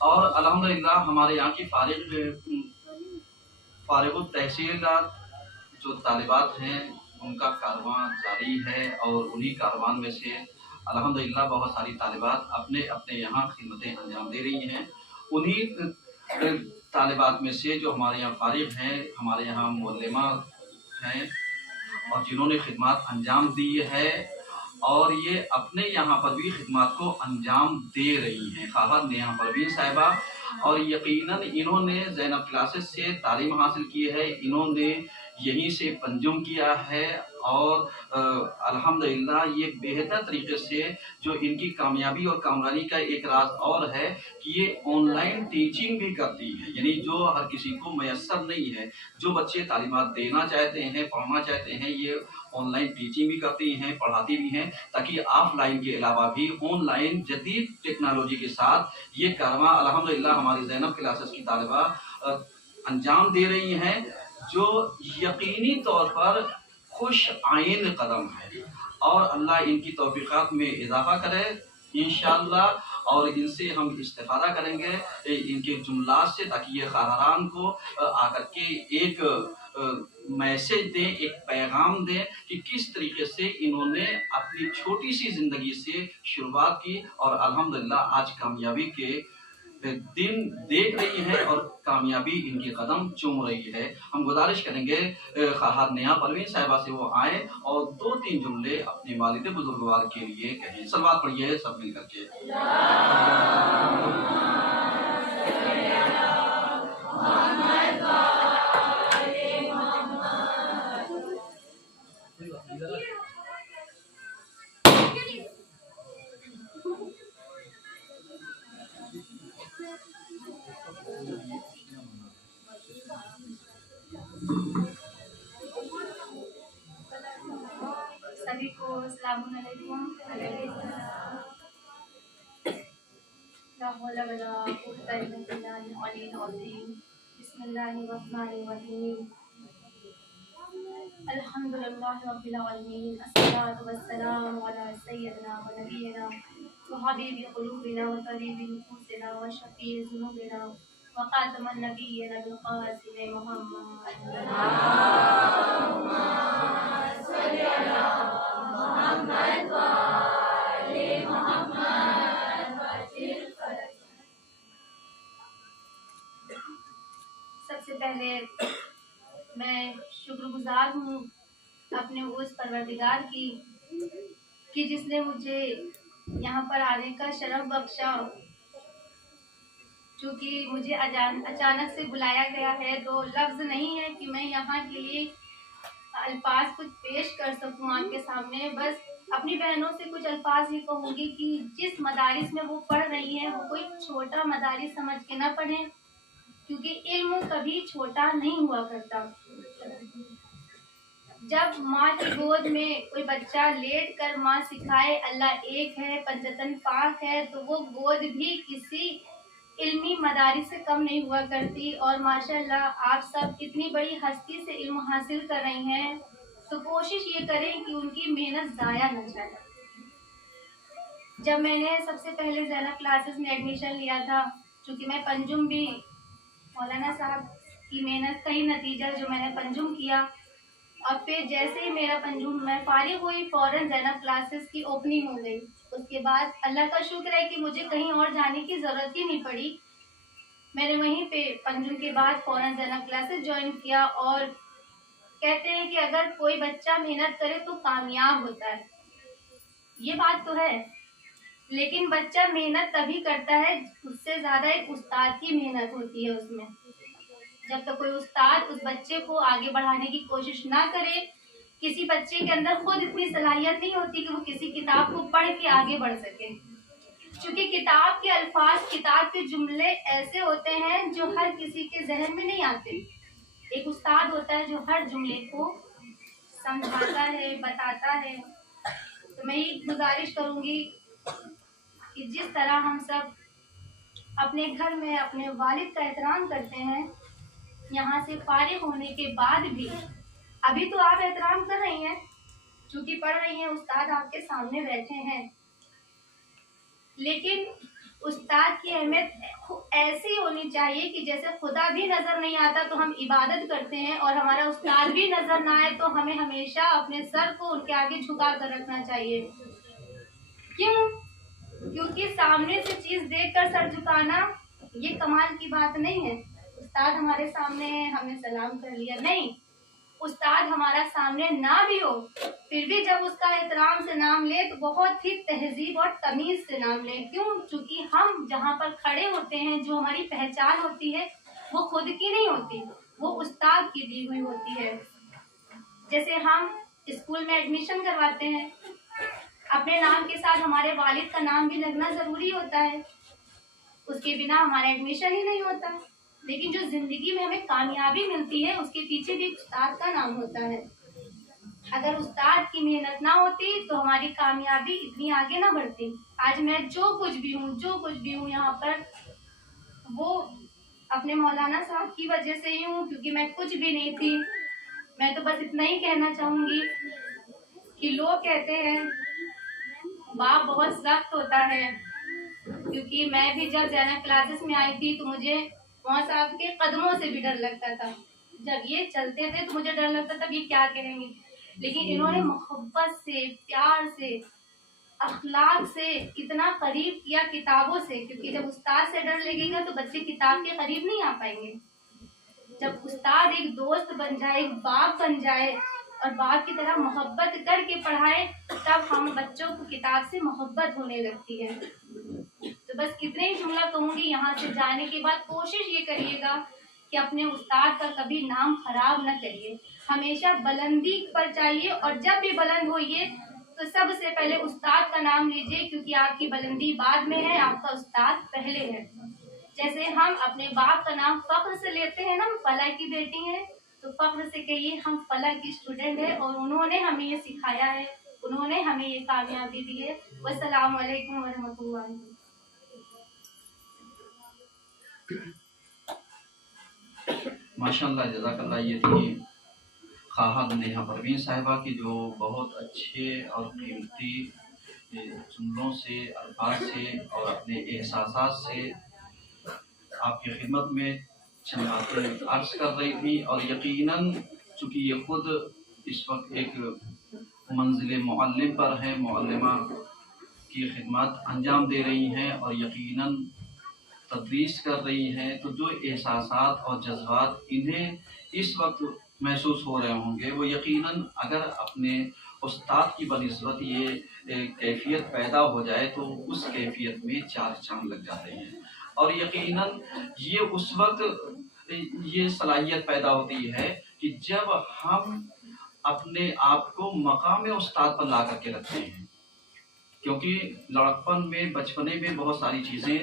और अल्हम्दुलिल्लाह हमारे यहाँ की फारिग तहसीलदार जो तालिबात हैं उनका कारवां जारी है और उन्हीं कारवां में से अल्हम्दुलिल्लाह बहुत सारी तालिबात अपने अपने यहाँ खिदमतें अंजाम दे रही हैं। उन्हीं तालिबात में से जो हमारे यहाँ फारिग हैं, हमारे यहाँ मुअल्लिमा हैं और जिन्होंने खिदमत अंजाम दी है और ये अपने यहाँ पर भी खिदमत को अंजाम दे रही हैं। खाला नेहा परवीन साहिबा, और यकीनन इन्होंने ज़ैनब क्लासेस से तालीम हासिल की है, इन्होंने यहीं से पंजुम किया है और अल्हम्दुलिल्लाह ये बेहतर तरीके से जो इनकी कामयाबी और कामरानी का एक राज और है कि ये ऑनलाइन टीचिंग भी करती है, यानी जो हर किसी को मैसर नहीं है। जो बच्चे तालीमात देना चाहते हैं, पढ़ना चाहते हैं, ये ऑनलाइन टीचिंग भी करती हैं, पढ़ाती भी हैं, ताकि ऑफलाइन के अलावा भी ऑनलाइन जदीद टेक्नोलॉजी के साथ ये कारवां अल्हम्दुलिल्लाह हमारी ज़ैनब क्लासेस की तालिबा अंजाम दे रही हैं, जो यकीनी तौर पर खुश आइन कदम है। और अल्लाह इनकी तौफीक़ात में इजाफ़ा करे इंशाअल्लाह, और इनसे हम इस्तिफ़ादा करेंगे इनके जुमलात से, ताकि ये ख़ारान को आकर के एक मैसेज दें, एक पैगाम दें कि किस तरीके से इन्होंने अपनी छोटी सी ज़िंदगी से शुरुआत की और अल्हम्दुलिल्लाह आज कामयाबी के दिन देख रही है और कामयाबी इनके कदम चूम रही है। हम गुजारिश करेंगे खाला नेहा परवीन साहिबा से वो आए और 2-3 जुमले अपने वालिद बुजुर्गवार के लिए कहें। सलवात पढ़िए सब मिल करके। सभी को अस्सलाम वालेकुम। ला हौला वला कुव्वता इल्ला बिल्लाहिल अलील अज़ीम। बिस्मिल्लाहिर्रहमानिर्रहीम। अल्हम्दुलिल्लाहि रब्बिल आलमीन। अस्सलातु वस्सलामु अला सय्यिदिना व नबिय्यिना व हबीबि क़ुलूबिना व तबीबि नुफूसिना व शफ़ीइ ज़ुनूबिना व ख़ातमन नबिय्यिना बिल क़ासिम मुहम्मद। अल्लाहुम्मा सल्लि अला मुहम्मद व आले मुहम्मद वजिल फरज। सबसे पहले मैं शुक्रगुजार हूँ अपने उस परवरदिगार की कि जिसने मुझे यहाँ पर आने का शरफ बख्शा। चूँकि मुझे अचानक से बुलाया गया है तो लफ्ज़ नहीं है कि मैं यहाँ के लिए अल्फाज कुछ पेश कर सकूँ आपके सामने। बस अपनी बहनों से कुछ अल्फाज ही कहूँगी कि जिस मदारिस में वो पढ़ रही हैं वो कोई छोटा मदारिस समझ के ना पढ़ें, क्योंकि इल्म कभी छोटा नहीं हुआ करता। जब माँ की गोद में कोई बच्चा लेट कर माँ सिखाए अल्लाह एक है, पंचतन पाक है, तो वो गोद भी किसी इल्मी मदारिस से कम नहीं हुआ करती। और माशाअल्लाह आप सब इतनी बड़ी हस्ती से इल्म हासिल कर रही हैं, तो कोशिश ये करें कि उनकी मेहनत ज़ाया न जाए। जब मैंने सबसे पहले ज़ैनब क्लासेस में एडमिशन लिया था, चूँकि मैं पंजुम भी मौलाना साहब की मेहनत का ही नतीजा जो मैंने पंजुम किया, और फिर जैसे ही मेरा पंजुम मैं फारिग हुई फ़ौरन ज़ैनब क्लासेस की ओपनिंग हो गई। उसके बाद अल्लाह का शुक्र है कि मुझे कहीं और जाने की ज़रूरत ही नहीं पड़ी। मैंने वहीं पे पंजुम के बाद फ़ौरन ज़ैनब क्लासेस ज्वाइन किया। और कहते हैं कि अगर कोई बच्चा मेहनत करे तो कामयाब होता है, ये बात तो है, लेकिन बच्चा मेहनत तभी करता है, उससे ज़्यादा एक उस्ताद की मेहनत होती है उसमें। जब तक कोई उस्ताद उस बच्चे को आगे बढ़ाने की कोशिश ना करे, किसी बच्चे के अंदर खुद इतनी सलाहियत नहीं होती कि वो किसी किताब को पढ़ के आगे बढ़ सके। क्योंकि किताब के अल्फाज, किताब के जुमले ऐसे होते हैं जो हर किसी के जहन में नहीं आते। एक उस्ताद होता है जो हर जुमले को समझाता है, बताता है। तो मैं ये गुजारिश करूँगी कि जिस तरह हम सब अपने घर में अपने वालिद का एहतराम करते हैं, यहाँ से फारिग होने के बाद भी अभी तो आप एहतराम कर रही हैं, चूँकि पढ़ रही हैं, उस्ताद आपके सामने बैठे हैं, लेकिन उस्ताद की अहमियत ऐसी होनी चाहिए कि जैसे खुदा भी नजर नहीं आता तो हम इबादत करते हैं, और हमारा उस्ताद भी नजर ना आए तो हमें हमेशा अपने सर को उनके आगे झुका कर रखना चाहिए। क्यों? क्योंकि सामने से चीज देखकर सर झुकाना ये कमाल की बात नहीं है। उस्ताद हमारे सामने है, हमने सलाम कर लिया, नहीं। उस्ताद हमारा सामने ना भी हो फिर भी जब उसका एहतराम से नाम ले तो बहुत ही तहजीब और तमीज से नाम ले। क्यों? क्योंकि हम जहाँ पर खड़े होते हैं, जो हमारी पहचान होती है वो खुद की नहीं होती, वो उस्ताद की दी हुई होती है। जैसे हम स्कूल में एडमिशन करवाते हैं, अपने नाम के साथ हमारे वालिद का नाम भी लगना जरूरी होता है, उसके बिना हमारा एडमिशन ही नहीं होता। लेकिन जो जिंदगी में हमें कामयाबी मिलती है उसके पीछे भी उस्ताद का नाम होता है। अगर उस्ताद की मेहनत ना होती तो हमारी कामयाबी इतनी आगे ना बढ़ती। आज मैं जो कुछ भी हूँ यहाँ पर, वो अपने मौलाना साहब की वजह से ही हूँ, क्योंकि मैं कुछ भी नहीं थी। मैं तो बस इतना ही कहना चाहूंगी कि लोग कहते हैं बाप बहुत सख्त होता है, क्योंकि मैं भी जब ज़ैनब क्लासेस में आई थी तो मुझे वहाँ साहब के कदमों से भी डर लगता था। जब ये चलते थे तो मुझे डर लगता था ये क्या कहेंगे, लेकिन इन्होंने मोहब्बत से, प्यार से, अखलाक से इतना करीब किया किताबों से, क्योंकि जब उस्ताद से डर लगेगा तो बच्चे किताब के करीब नहीं आ पाएंगे। जब उस्ताद एक दोस्त बन जाए, एक बाप बन जाए और बाप की तरह मोहब्बत करके पढ़ाए, तब हम बच्चों को किताब से मोहब्बत होने लगती है। तो बस इतने ही जुमला कहूंगी। यहाँ से जाने के बाद कोशिश ये करिएगा कि अपने उस्ताद का कभी नाम खराब न करिए, हमेशा बुलंदी पर चाहिए, और जब भी बुलंद होइए तो सबसे पहले उस्ताद का नाम लीजिए, क्योंकि आपकी बुलंदी बाद में है, आपका उस्ताद पहले है। जैसे हम अपने बाप का नाम फख्र से लेते हैं ना, फलक की बेटी है, तो फख्र से कहिए हम फलक की स्टूडेंट है और उन्होंने हमें ये सिखाया है, उन्होंने हमें ये कामयाबी दी है। वस्सलाम वालेकुम वरहमतुल्लाह। माशाल्लाह, जज़ाकल्लाह। ये थी खाहद नेहा परवीन साहिबा की, जो बहुत अच्छे और कीमती जुमलों से, अल्फाज से और अपने एहसासात से आपकी खिदमत में चंद बातें अर्ज कर रही थी। और यकीनन चूँकि ये खुद इस वक्त एक मंजिल मुअल्लिम पर है, मुअल्लिमा की खिदमत अंजाम दे रही हैं और यकीनन तदरीस कर रही हैं, तो जो एहसासात और जज्बात इन्हें इस वक्त महसूस हो रहे होंगे, वो यकीनन अगर अपने उस्ताद की बनिस्बत ये कैफियत पैदा हो जाए तो उस कैफियत में चार चांद लग जाते हैं। और यकीनन ये उस वक्त ये सलाहियत पैदा होती है कि जब हम अपने आप को मकाम उस्ताद पर ला करके रखते हैं, क्योंकि लड़कपन में, बचपने में बहुत सारी चीज़ें